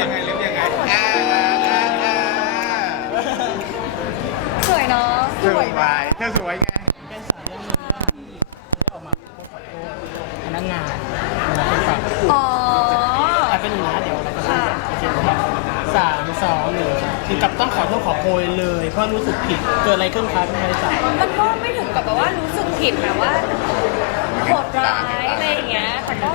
ยังไงเริ่มยังไงอ่าอ่าอ่าสวยเนาะสวยไปเธอสวยไงเป็นสารเรื่องหนึงที่ได้ออกมาขอโทษพนักงานแล้วก็ฝากอ๋ออ่เป็นอย่างนี้นะเดี๋ยวเราจะค่ะโอเคนสามสองหนึ่งถึงกับต้องขอโทษขอโพยเลย เพราะรู้สึกผิดเกิดอะไรขึ้นครับพี่ไพศาลมันก็ไม่ถึงกับแบบว่ารู้สึกผิดแบบว่าโหดร้ายอะไรอย่างเงี้ย แต่ก็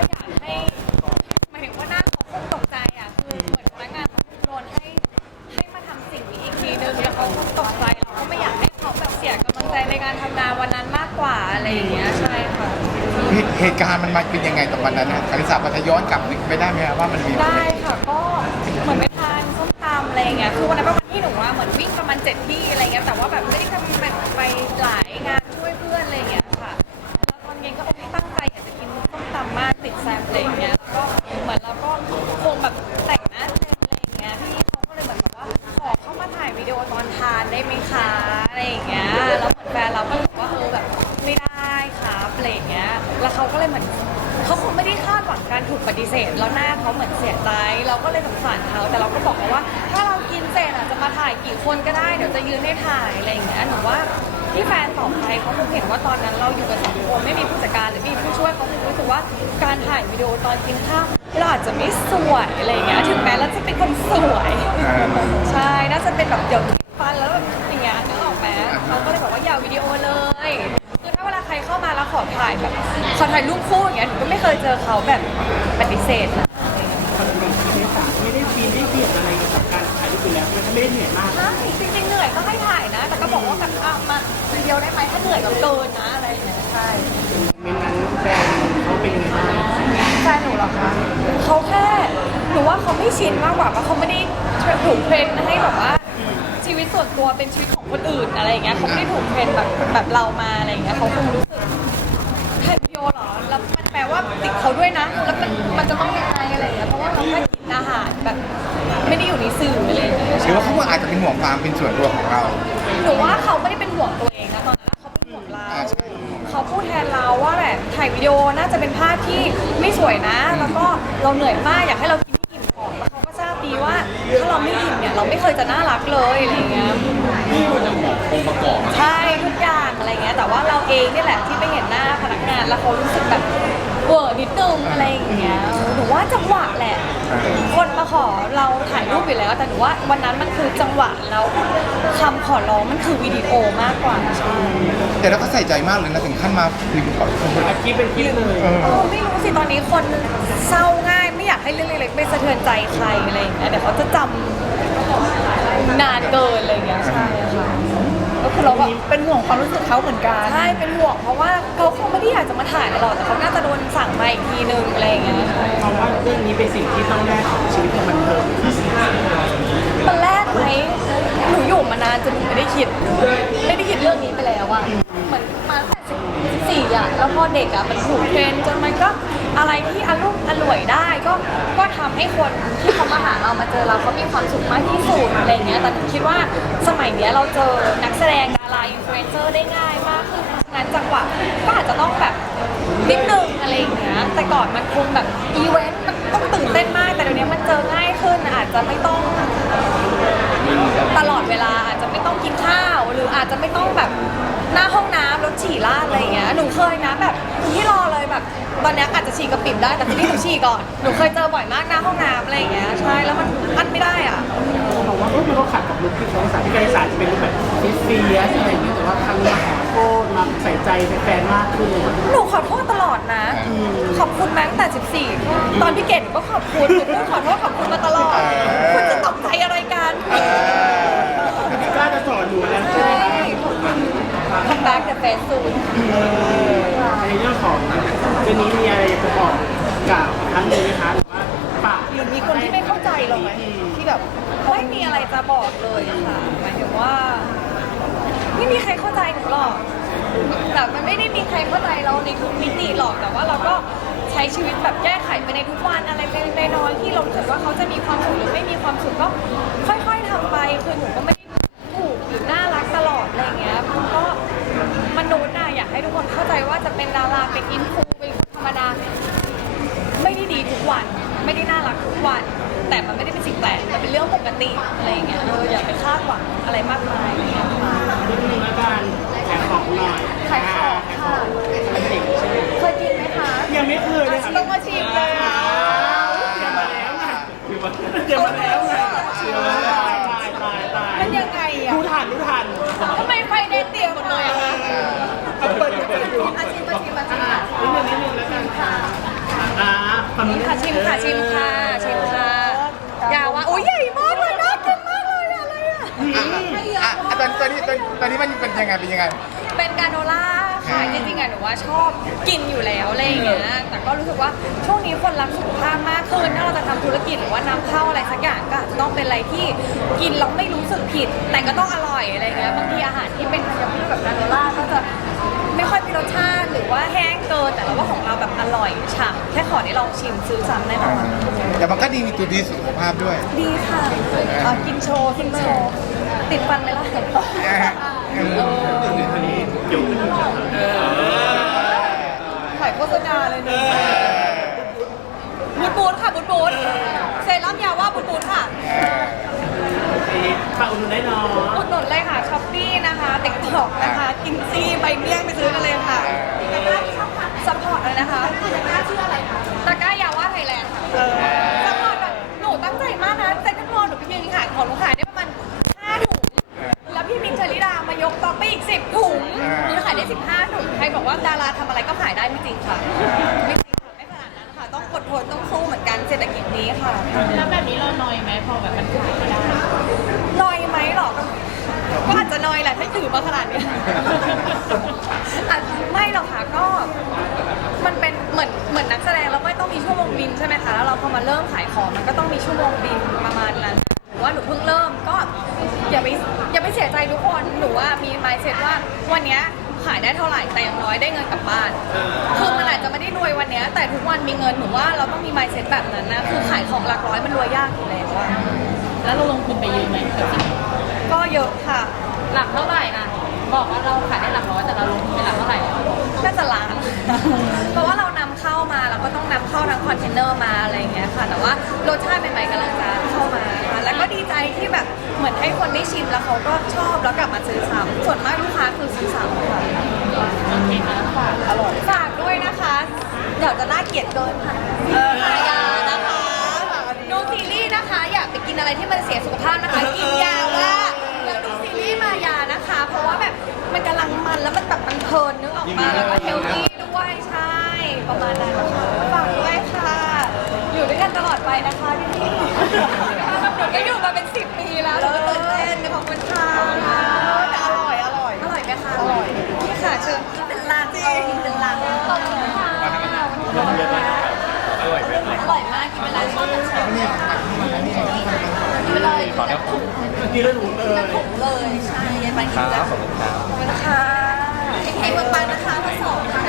ตุเหตุการณ์มันมาเป็นยังไงตอนวันนั้นนะคาริสาพอจะย้อนกลับไปได้ไหมครับว่ามันมีได้ค่ะก็เหมือนไปทานส้มตำอะไรอย่างเงี้ยคือวันนั้นเป็นวันที่หนูว่าเหมือนวิ่งประมาณเจ็ดที่อะไรเงี้ยแต่ว่าแบบไม่ได้ทำแบบไปหลายงานช่วยเพื่อนอะไรอย่างเงี้ยค่ะแล้วตอนเย็นก็โอ้ยตั้งใจอยากจะกินส้มตำมากติดแซมอะไรอย่างเงี้ย แล้วหน้าเขาเหมือนเสียใจ เราก็เลยสงสารเขาแต่เราก็บอกเขาว่า ถ้าเรากินเสร็จอะจะมาถ่ายกี่คนก็ได้เดี๋ยวจะยืนให้ถ่ายอะไรอย่างเงี้ยหนูว่าที่แฟนตอบไปเขาคงเห็นว่าตอนนั้นเราอยู่กันสองคนไม่มีผู้จัดการหรือไม่มีผู้ช่วยเขาคงรู้สึกว่าการถ่ายวิดีโอตอนกินข้าวเราอาจจะไม่สวยอะไรอย่างเงี้ยถึงแม้เราจะเป็นคนสวยใช่น่าจะเป็นแบบเดี๋ยวฟันแล้วแบบอย่างเงี้ยนึกออกไหมเขาก็เลยบอกว่าอย่าวิดีโอเลย คือถ้าเวลาใครเข้ามาแล้วขอถ่ายแบบขอถ่ายรูปคู่อย่างเงี้ยหนูก็ไม่เคยเจอเขาแบบปฏิเสธนะปกติพี่ไพศาลไม่ได้ฟีนได้เบียดอะไรกับการถ่ายรูปอยู่แล้วมันก็ไม่ได้เหนื่อยมากใช่จริงๆเหนื่อยก็ให้ถ่ายนะ แต่ก็บอกว่าแบบอะมาคนเดียวได้ไหมถ้าเหนื่อยแบบเกินนะอะไรอย่างเงี้ยใช่ไม่นั้นแฟนเขาเป็นยังไงบ้างแฟนหนูเหรอคะเขาแค่หนูว่าเขาไม่ชินมากกว่าว่าเขาไม่ได้ถูกเทรนให้แบบว่าชีวิต ส่วนตัวเป็นชีวิตของคนอื่นอะไรอย่างเงี้ยเขาไม่ได้ถูกเทรนแบบแบบเรามาอะไรอย่างเงี้ยเขาคงรู้สึกถ่ายวิดีโอเหรอแล้วมันแปลว่าติดเขาด้วยนะ แล้วมันมันจะต้องยังไงอะไรอย่างเงี้ยเพราะว่าเราแค่กินอาหารแบบไม่ได้อยู่ในสื่ออะไรอย่างเงี้ยหรือว่าเขาก็อาจจะเป็นห่วงความเป็นส่วนตัวของเรา หนูว่าเขาไม่ได้เป็นห่วงตัวเองนะตอนนั้นเขาเป็นห่วงเราอ่าใช่เขาพูดแทนเราว่าแบบถ่ายวิดีโอน่าจะเป็นภาพที่ไม่สวยนะ แล้วก็เราเหนื่อยมากอยากให้เรา ทราบดีว่าถ้าเราไม่อิ่มเนี่ยเราไม่เคยจะน่ารักเลยอะไรเงี้ยใช่ทุกอย่างอะไรเงี้ยแต่ว่าเราเองนี่แหละที่ไปเห็นหน้าพนักงานแล้วเขารู้สึกแบบเวอร์นิดนึงอะไรอย่างเงี้ยเออหนูว่าจังหวะแหละ คนมาขอเราถ่ายรูปอยู่แล้ว แต่หนูว่าวันนั้นมันคือจังหวะแล้วคำขอร้องมันคือวิดีโอมากกว่าใช่แต่เราก็ใส่ใจมากเลยนะถึงขั้นมาคุยขอโทษอาคลิปเป็นคลิปเลยเออเออไม่รู้สิตอนนี้คนเศร้าง่ายไม่อยาก ให้เรื่องเล็กๆไปสะเทือนใจใครอะไรอย่างเงี้ยเดี๋ยวเขาจะจำนานเกินอะไรอย่างเงี้ยใช่ค่ะก็คือเราแบบ เป็นห่วงความรู้สึกเขาเหมือนกัน ใช่ เป็นห่วงเพราะว่าเขาคงไม่ได้อยากจะมาถ่ายเราหรอกแต่เขาน่าจะโดนสั่งมาอีกทีนึงอะไรอย่างเงี้ยใช่เพราะว่าเรื่องนี้เป็นสิ่งที่ต้องแลกของชีวิตของบันเทิงตอนแรกไหมหนูอยู่มานานจนหนูไม่ได้คิด ไม่ได้คิดเรื่องนี้ไปแล้วอะเหมือนมาตั้งแต่สิบสี่อะแล้วพอเด็กอะมันถูกเทรนจนมันก็ อะไรที่อารมณ์อร่วยได้ก็ก็ทำให้คนที่เขามาหาเรามาเจอเราเขามีความสุขมากที่สุดอะไรเงี้ยแต่หนูคิดว่าสมัยเนี้ยเราเจอนักแสดงดาราอินฟลูเอนเซอร์ได้ง่ายมากขึ้นเพราะฉะนั้นจังหวะก็อาจจะต้องแบบนิดนึงอะไรอย่างเงี้ยแต่ก่อนมันคงแบบอีเวนต์มันต้องตื่นเต้นมากแต่เดี๋ยวนี้มันเจอง่ายขึ้นอาจจะไม่ต้อง ตลอดเวลาอาจจะไม่ต้องกินข้าว หรืออาจจะไม่ต้องแบบหน้าห้องน้ำรถฉี่ราดอะไรอย่างเงี้ยหนูเคยนะแบบที่รอเลย แบบตอนเนี้ยอาจจะฉี่กระปิ่มได้แต่ที่นี่หนูฉี่ก่อนหนูเคยเจอบ่อยมากหน้าห้องน้ำอะไรอย่างเงี้ยใช่แล้วมันอันไม่ได้อะบอกว่าเออมันก็ขัดกับลุคที่เขาสายที่ไกรสารจะเป็นรูปแบบฟิสเฟียสอะไรอย่างเงี้ยแต่ว่าครั้งนี้ขอโทษมาใส่ใจแฟนๆมากขึ้นเลย หนูขอโทษตลอดนะ ขอบคุณมาตั้งแต่ 14 ตอนพี่เกดหนูก็ขอบคุณหนูพูดขอโทษขอบคุณมาตลอด คุณจะตกใจอะไรกันเออพี่กล้าจะสอนหนูแล้วใช่ไหมใในเรื่องของเรื่องนี้มีอะไรอยากจะบอกกล่าวทั้งเลยไหมคะหรือว่าฝากหรือมีคนที่ไม่เข้าใจเราไหมที่แบบไม่มีอะไรจะบอกเลยค่ะหมายถึงว่า ไม่มีใครเข้าใจหนูหรอกแต่มันไม่ได้มีใครเข้าใจเราในทุกมิติหรอกแต่ว่าเราก็ใช้ชีวิตแบบแก้ไขไปในทุกวันอะไรเล็กๆน้อยๆที่เรารู้สึกว่าเขาจะมีความสุขหรือไม่มีความสุขก็ค่อย ๆทำไปคือหนูก็ไม่ได้ถูกหรือน่ารักตลอดอะไรอย่างเงี้ยมันก็มนุษย์น่ะอยากให้ทุกคนเข้าใจว่าจะเป็นดาราเป็นอินฟูเป็นคนธรรมดา ไม่ได้ดีทุกวันไไม่ได้น่ารักทุกวัน แต่มันไม่ได้เป็นสิ่งแปลกแต่เป็นเรื่องปกติอะไรอย่างเงี้ยเอออย่าไปคาดหวังอะไรมากมายอะไรอย่างเงี้ยค่ะนิดนึงล้วกันขายของหน่อยขายของค่ะเคยกินไหมคะยังไม่เคยเลยค่ะ ต้องมาชิมเลยอะ เดี๋ยวมาแล้วไงเดี๋ยวมาแล้วไงตายตายตายตาย มันยังไงอะ รู้ทันรู้ทัน ทำไมไฟแดงเตี่ยหมดเลยอะคะ เอาเปิดอยู่เปิดอยู่ อาชิมมาชิมมาชิม อะ ค่ะ นิดนึงนิดนึงแล้วกันค่ะอ่าฝั่งนี้ ค่ะ ชิมค่ะชิมค่ะ ชิมค่ะ อย่าว่าโอ้ยใหญ่มากเลยน่ากินมากเลยอะอะไรอะอะอะตอนตอนนี้ตอนตอนนี้มันเป็นยังไงเป็นยังไง เป็นกาโนล่าค่ะจริงๆอะหนูว่าชอบกินอยู่แล้วอะไรอย่างเงี้ยแต่ก็รู้สึกว่าช่วงนี้คนรักสุขภาพมากขึ้นถ้าเราจะทำธุรกิจหรือว่านำเข้าอะไรสักอย่างก็อาจจะต้องเป็นอะไรที่กินแล้วไม่รู้สึกผิด แต่ก็ต้องอร่อยอะไรเงี้ยบางทีอาหารที่เป็นธัญพืชแบบกาโนล่าก็จะ ไม่ค่อยมีรสชาติหรือว่าแห้งเกินแต่เราว่าของเราแบบอร่อยฉ่ำแค่ขอได้ลองชิมซื้อซ้ำแน่นอนแต่มันก็ดีมีตัวดีสุขภาพด้วย ดีค่ะอะกินโชว์กินโชว์ติดฟันไหมล่ะขายโฆษณาเลยเนี่ยบูดบูดค่ะบูดบูดเซรั่มยาว่าบูดบูดค่ะ ฝากอุดหนุนได้เนาะอุดหนุนเลยค่ะช้อปปี้นะคะติ๊กต็อกนะคะ กินซี่ใบเมี่ยงไปซื้อกันเลยค่ะซัพพอร์ตเลยนะคะตะกร้าชื่ออะไรคะตะกร้ายาว่าไทยแลนด์ค่ะซัพพอร์ตแบบหนูตั้งใจมากนะเซ็นทรัลเวิลด์หนูไปยืนขายของหนูขายได้ประมาณ5ถุง แล้วพี่มินท์ชลิดามายกต็อกไปอีก10ถุงหนูขายได้15ถุงใครบอกว่าดาราทำอะไรก็ขายได้ไม่จริงค่ะไม่จริงค่ะไม่ขนาดนั้นค่ะต้องอดทนต้องสู้เหมือนกันเศรษฐกิจนี้ค่ะ นอยแหละถ้าถือมาขนาดเนี้ยอาจไม่หรอกค่ะก็ มันเป็นเหมือนเหมือนนักแสดงเราก็ต้องมีชั่วโมงบินใช่ไหมคะแล้วเราพอมาเริ่มขายของมันก็ต้องมีชั่วโมงบินประมาณนั้นหรือว่าหนูเพิ่งเริ่มก็อย่าไปอย่าไปเสียใจทุกคนหนูว่ามีไมเซ็ตว่าวันเนี้ยขายได้เท่าไหร่แต่อย่างน้อยได้เงินกลับบ้านคือมันอาจจะไม่ได้รวยวันเนี้ยแต่ทุกวันมีเงินหนูว่าเราต้องมีไมเซ็ตแบบนั้นนะคือขายของหลักร้อยมันรวยยากอยู่แล้วอะแล้วเราลงทุนไปเยอะไหมกับสิ่งนี้ก็เยอะค่ะ หลักเท่าไหร่อะบอกว่าเราขายได้หลักร้อยแต่เราลงทุนไปหลักเท่าไหร่อะน่าจะล้าน เพราะว่าเรานำเข้ามาเราก็ต้องนำเข้าทั้งคอนเทนเนอร์มาอะไรอย่างเงี้ยค่ะ แต่ว่ารสชาติใหม่ๆกำลังจะเข้ามาค่ะแล้วก็ดีใจที่แบบเหมือนให้คนได้ชิมแล้วเขาก็ชอบแล้วกลับมาซื้อซ้ำส่วนมากลูกค้าคือซื้อซ้ำค่ะโอเคค่ะฝากอร่อยฝากด้วยนะคะ เดี๋ยวจะน่าเกลียดเกินค่ะเออมายานะคะดูซีรีส์นะคะ อย่าไปกินอะไรที่มันเสียสุขภาพนะคะ มาแล้วก็เฮลตี้ด้วยใช่ ประมาณนั้นค่ะฝากด้วยค่ะ อยู่ด้วยกันตลอดไปนะคะพี่พี่หนูก็อยู่มาเป็นสิบปีแล้วหนูก็ตื่นเต้นขอบคุณค่ะแต่อร่อยอร่อย อร่อยไหมคะอร่อยนี่ค่ะเชิญเป็นลังจริงเป็นลังขอบคุณค่ะอร่อยไหมอร่อยมากกินเวลาชอบแต่เช้ากินไปเลยขอแล้วกินแล้วหนูเออผมเลยใช่ยายปันกินแล้วขอบคุณค่ะ ให้ปังๆนะคะมาสองค่ะ